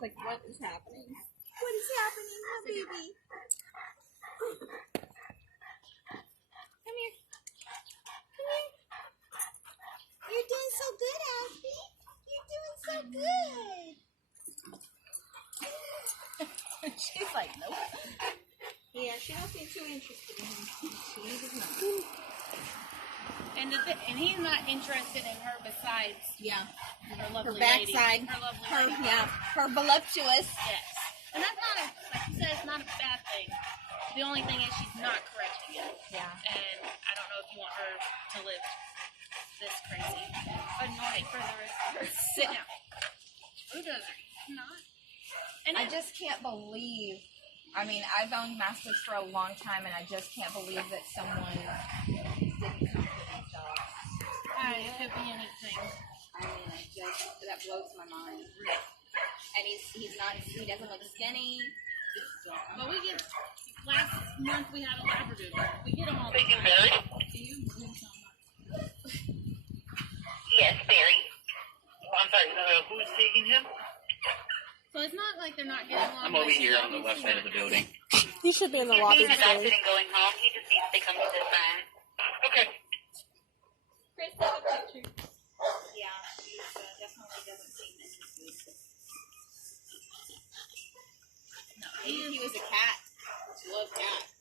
Like, what is happening? What is happening, my baby? Come here. Come here. You're doing so good, Ashley. You're doing so good. She's like, nope. Yeah, she don't seem too interested in him. She does not. And he's not interested in her besides her lovely Her backside. lady. Her lovely lady. Yeah, her voluptuous. Yes. And that's not, like you said, it's not a bad thing. The only thing is she's not correcting it. Yeah. And I don't know if you want her to live this crazy. Annoyed for the rest of her. Sit down. Bulldozer. Not. And I just can't believe. I mean, I've owned Mastiffs for a long time, and I just can't believe that someone didn't come to these dogs. It could be anything. I mean, that blows my mind. And he doesn't look skinny. But we get, last month we had a Labradoodle. We get them all the Speaking time. Barry? Do you move so much? Yes, Barry. I'm sorry, who's taking him? So it's not like they're not getting along. I'm over here on the left side of the building. He should be in the lobby. He's adopted and going home. He just needs to come to this man. Okay. Chris, take a picture. Yeah, he definitely doesn't seem interested. No, Maybe he was a cat. He loved cats.